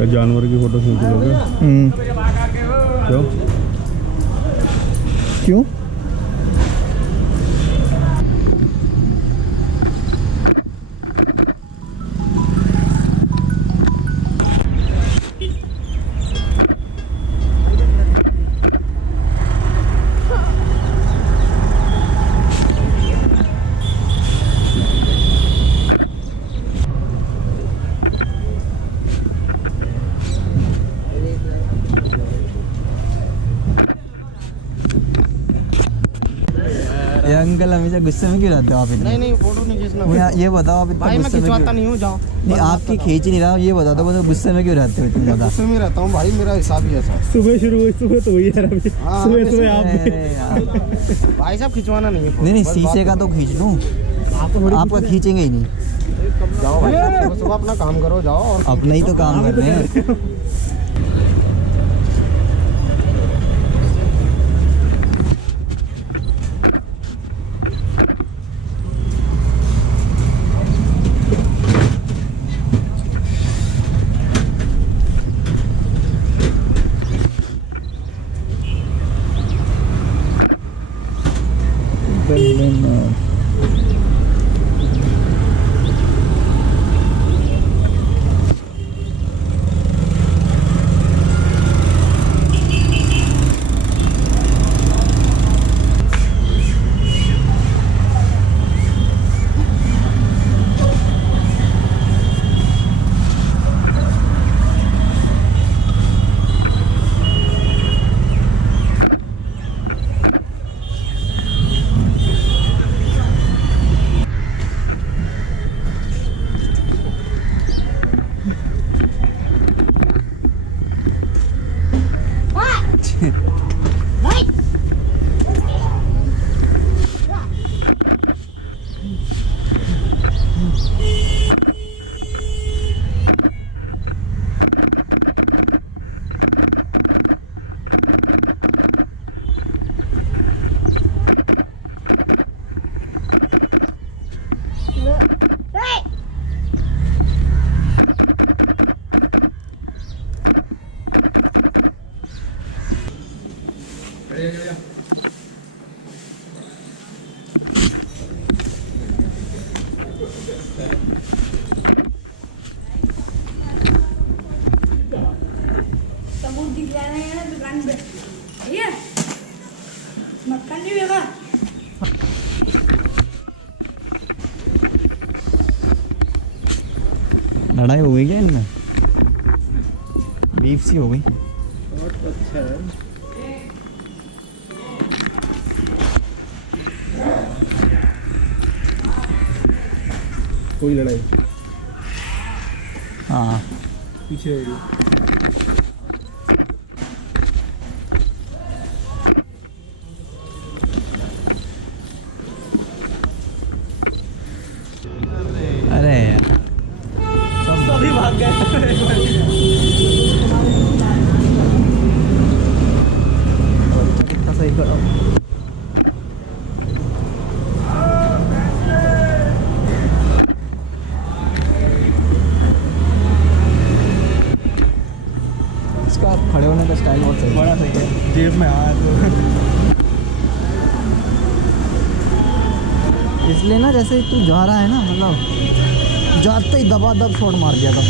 क्या जानवर की फोटो खींच लोगे? क्यों क्यों? ये अंकल हमेशा गुस्से में क्यों रहते हो आप इतने? नहीं फोटो नहीं खींचना। ये बताओ आप इतना भाई मैं गुस्से में खिंचवाता क्यों? नहीं हूँ, जाओ। नहीं आपकी खींच नहीं रहा हूँ, ये बता दो मतलब गुस्से में क्यों रहते हो इतने ज़्यादा? गुस्से में रहता हूँ भाई, मेरा हिसाब ही ऐसा। सुबह शुरू हुई, सुबह तो हुई यार अभी। सुबह सुबह आप अरे यार। भाई साहब खिंचवाना नहीं है। नहीं शीशे का तो खींच लूँ, आपका खींचेंगे ही नहीं। जाओ भाई साहब, सुबह अपना काम करो, जाओ। और अपना ही तो काम कर रहे हैं। सबूत दिख रहा है दुकान पे। भैया मक्खन नहीं होगा। लड़ाई हो गई क्या इनमें? बीफ सी हो गई। बहुत अच्छा है। कोई लड़ाई हाँ पीछे हो गई। अरे सभी भाग गए। कितना सही करो। इसका खड़े होने का स्टाइल बहुत सही है। बड़ा सही है, जेब में हाथ। इसलिए ना जैसे तू जा रहा है ना, मतलब जाते ही दबा दब शॉट मार दिया था।